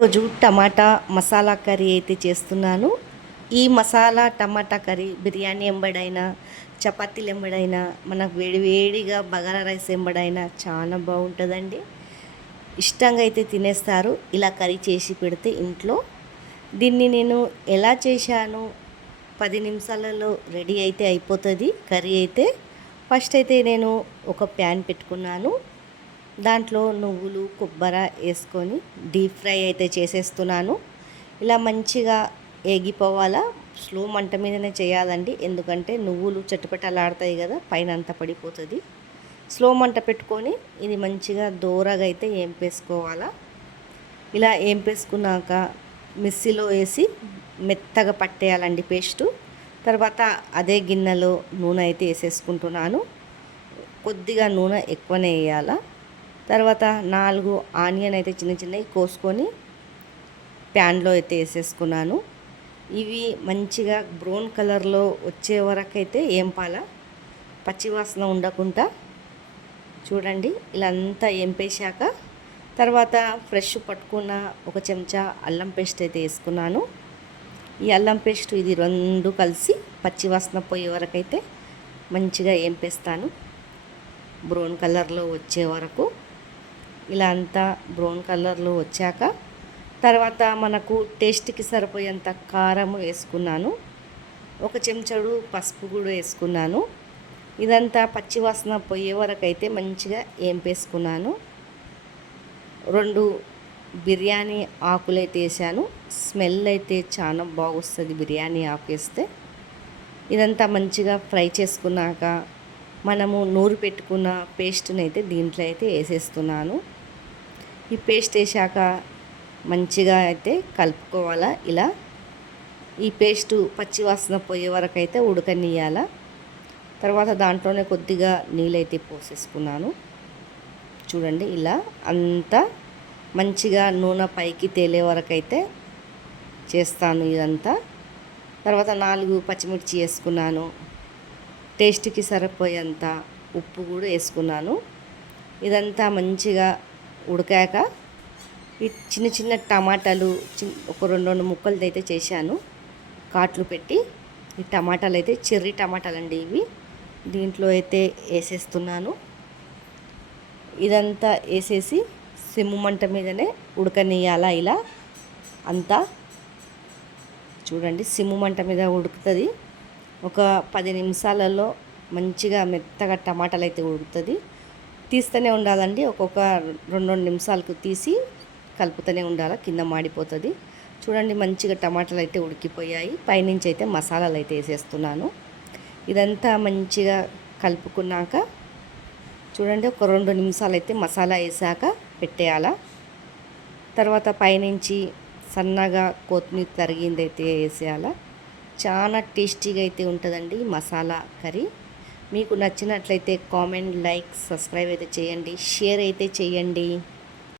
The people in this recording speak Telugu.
రోజు టమాటా మసాలా కర్రీ అయితే చేస్తున్నాను. ఈ మసాలా టమాటా కర్రీ బిర్యానీ ఎంబడైనా, చపాతీలు ఎంబడైనా, మనకు వేడివేడిగా బగారా రైస్ ఎంబడైనా చాలా బాగుంటుందండి. ఇష్టంగా అయితే తినేస్తారు ఇలా కర్రీ చేసి పెడితే ఇంట్లో. దీన్ని నేను ఎలా చేశాను, 10 నిమిషాలలో రెడీ అయితే అయిపోతుంది కర్రీ అయితే. ఫస్ట్ అయితే నేను ఒక ప్యాన్ పెట్టుకున్నాను. దాంట్లో నువ్వులు కొబ్బరి వేసుకొని డీప్ ఫ్రై అయితే చేసేస్తున్నాను. ఇలా మంచిగా ఏగిపోవాలా. స్లో మంట మీదనే చేయాలండి, ఎందుకంటే నువ్వులు చటపటలాడతాయి కదా, పైన అంతా పడిపోతుంది. స్లో మంట పెట్టుకొని ఇది మంచిగా దోరగా అయితే ఏంపేసుకోవాలా. ఇలా ఏంపేసుకున్నాక మిక్సీలో వేసి మెత్తగా పట్టేయాలండి పేస్టు. తర్వాత అదే గిన్నెలో నూనె అయితే వేసేసుకుంటున్నాను. కొద్దిగా నూనె ఎక్కువనే వేయాలా. తర్వాత 4 ఆనియన్ అయితే చిన్న చిన్నవి కోసుకొని ప్యాన్లో అయితే వేసేసుకున్నాను. ఇవి మంచిగా బ్రౌన్ కలర్లో వచ్చే వరకు అయితే ఏంపాల, పచ్చివాసన ఉండకుండా. చూడండి ఇలా అంతా ఏంపేశాక తర్వాత ఫ్రెష్ పట్టుకున్న ఒక చెంచా అల్లం పేస్ట్ అయితే వేసుకున్నాను. ఈ అల్లం పేస్ట్ ఇది రెండు కలిసి పచ్చివాసన పోయే వరకు అయితే మంచిగా ఏంపేస్తాను, బ్రౌన్ కలర్లో వచ్చే వరకు. ఇలా అంతా బ్రౌన్ కలర్లో వచ్చాక తర్వాత మనకు టేస్ట్కి సరిపోయేంత కారం వేసుకున్నాను. ఒక చెంచాడు పసుపు కూడా వేసుకున్నాను. ఇదంతా పచ్చివాసన పోయే వరకు అయితే మంచిగా ఏంపేసుకున్నాను. 2 బిర్యానీ ఆకులు అయితే వేసాను. స్మెల్ అయితే చాలా బాగొస్తుంది బిర్యానీ ఆకు వేస్తే. ఇదంతా మంచిగా ఫ్రై చేసుకున్నాక మనము నూరు పెట్టుకున్న పేస్ట్ని అయితే దీంట్లో అయితే వేసేస్తున్నాను. ఈ పేస్ట్ వేసాక మంచిగా అయితే కలుపుకోవాలా. ఇలా ఈ పేస్టు పచ్చివాసన పోయే వరకు అయితే ఉడకనియాల. తర్వాత దాంట్లోనే కొద్దిగా నీళ్ళైతే పోసేసుకున్నాను. చూడండి ఇలా అంతా మంచిగా నూనె పైకి తేలే వరకు అయితే చేస్తాను ఇదంతా. తర్వాత 4 పచ్చిమిర్చి వేసుకున్నాను. టేస్ట్కి సరిపోయేంత ఉప్పు కూడా వేసుకున్నాను. ఇదంతా మంచిగా ఉడికాక ఈ చిన్న చిన్న టమాటాలు ఒక 2 ముక్కలు అయితే చేశాను కాట్లు పెట్టి. ఈ టమాటాలు అయితే చెర్రీ టమాటాలు అండి ఇవి, దీంట్లో అయితే వేసేస్తున్నాను. ఇదంతా వేసేసి సిమ్ము మంట మీదనే ఉడకనియాల. ఇలా అంతా చూడండి సిమ్ము మంట మీద ఉడుకుతుంది. ఒక 10 నిమిషాలలో మంచిగా మెత్తగా టమాటాలు అయితే ఉడుకుతుంది. తీస్తూనే ఉండాలండి, ఒక్కొక్క 2 నిమిషాలకు తీసి కలుపుతూనే ఉండాలి, కింద మాడిపోతుంది. చూడండి మంచిగా టమాటాలు అయితే ఉడికిపోయాయి. పైనుంచి అయితే మసాలాలు అయితే వేసేస్తున్నాను. ఇదంతా మంచిగా కలుపుకున్నాక చూడండి ఒక 2 నిమిషాలు అయితే మసాలా వేసాక పెట్టేయాల. తర్వాత పైనుంచి సన్నగా కొత్తిమీర తరిగింది అయితే వేసేయాల. చాలా టేస్టీగా అయితే ఉంటుందండి మసాలా కర్రీ. మీకు నచ్చినట్లయితే కామెంట్, లైక్, సబ్స్క్రైబ్ అయితే చేయండి, షేర్ అయితే చేయండి.